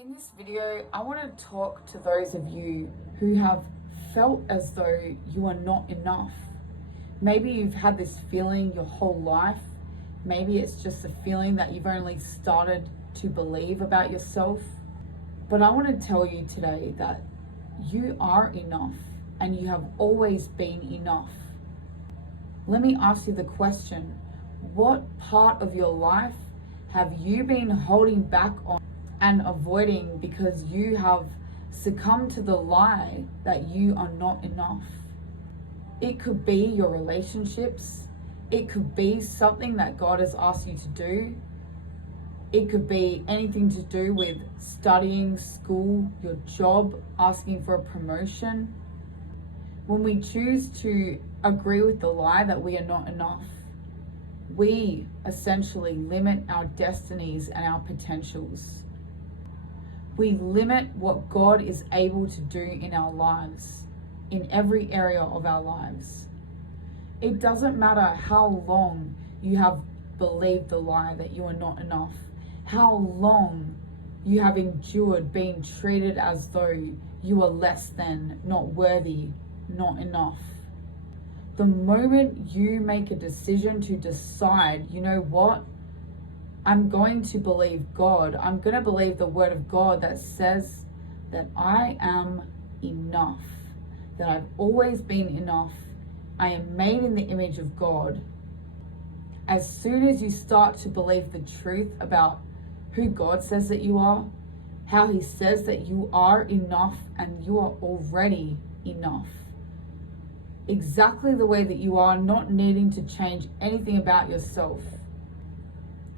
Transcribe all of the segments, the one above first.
In this video, I want to talk to those of you who have felt as though you are not enough. Maybe you've had this feeling your whole life. Maybe it's just a feeling that you've only started to believe about yourself. But I want to tell you today that you are enough and you have always been enough. Let me ask you the question, what part of your life have you been holding back on and avoiding because you have succumbed to the lie that you are not enough? It could be your relationships. It could be something that God has asked you to do. It could be anything to do with studying, school, your job, asking for a promotion. When we choose to agree with the lie that we are not enough, we essentially limit our destinies and our potentials. We limit what God is able to do in our lives, in every area of our lives. It doesn't matter how long you have believed the lie that you are not enough, how long you have endured being treated as though you are less than, not worthy, not enough. The moment you make a decision to decide, you know what? I'm going to believe God. I'm going to believe the word of God that says that I am enough, that I've always been enough. I am made in the image of God. As soon as you start to believe the truth about who God says that you are, how He says that you are enough and you are already enough, exactly the way that you are, not needing to change anything about yourself,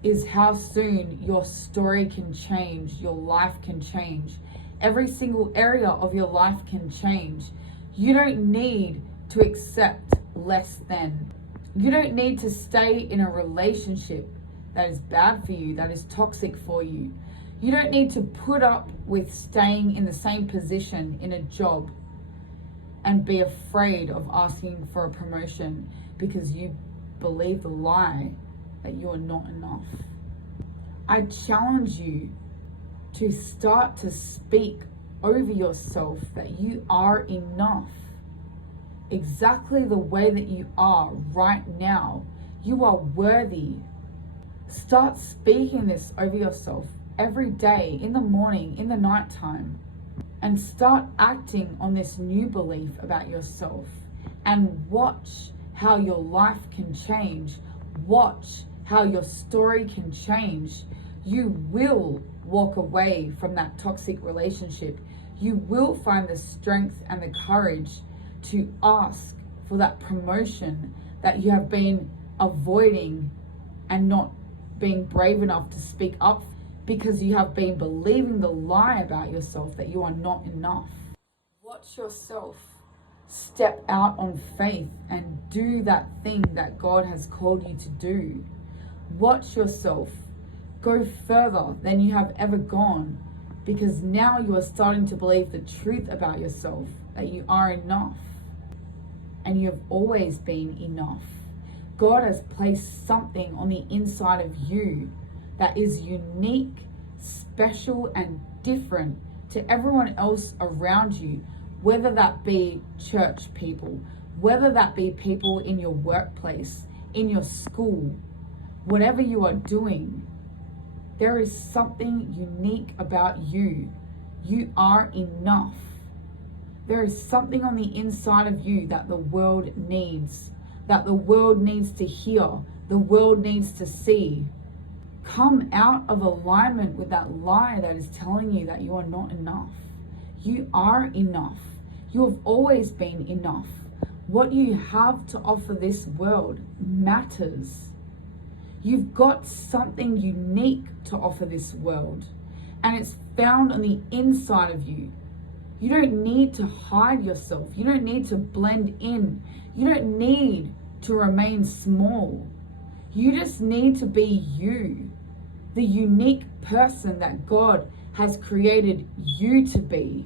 is how soon your story can change, your life can change. Every single area of your life can change. You don't need to accept less than. You don't need to stay in a relationship that is bad for you, that is toxic for you. You don't need to put up with staying in the same position in a job and be afraid of asking for a promotion because you believe the lie that you are not enough. I challenge you to start to speak over yourself that you are enough. Exactly the way that you are right now. You are worthy. Start speaking this over yourself every day, in the morning, in the nighttime, and start acting on this new belief about yourself, and watch how your life can change. Watch how your story can change. You will walk away from that toxic relationship. You will find the strength and the courage to ask for that promotion that you have been avoiding and not being brave enough to speak up because you have been believing the lie about yourself that you are not enough. Watch yourself step out on faith and do that thing that God has called you to do. Watch yourself go further than you have ever gone, because now you are starting to believe the truth about yourself, that you are enough and you have always been enough. God has placed something on the inside of you that is unique, special, and different to everyone else around you, whether that be church people, whether that be people in your workplace, in your school, whatever you are doing. There is something unique about you. You are enough. There is something on the inside of you that the world needs, that the world needs to hear, the world needs to see. Come out of alignment with that lie that is telling you that you are not enough. You are enough. You have always been enough. What you have to offer this world matters. You've got something unique to offer this world, and it's found on the inside of you. You don't need to hide yourself. You don't need to blend in. You don't need to remain small. You just need to be you, the unique person that God has created you to be,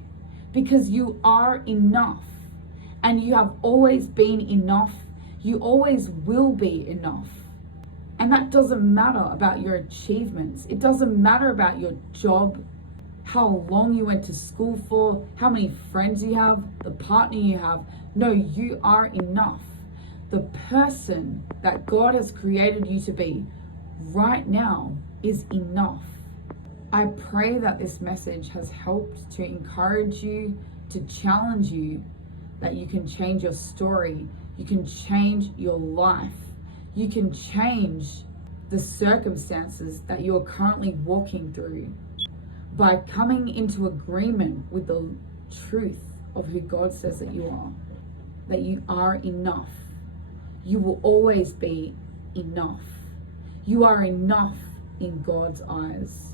because you are enough and you have always been enough. You always will be enough. And that doesn't matter about your achievements. It doesn't matter about your job. how long you went to school for, how many friends you have, the partner you have. No, you are enough. The person that God has created you to be right now is enough. I pray that this message has helped to encourage you, to challenge you, that you can change your story, you can change your life, you can change the circumstances that you're currently walking through by coming into agreement with the truth of who God says that you are enough. You will always be enough. You are enough in God's eyes.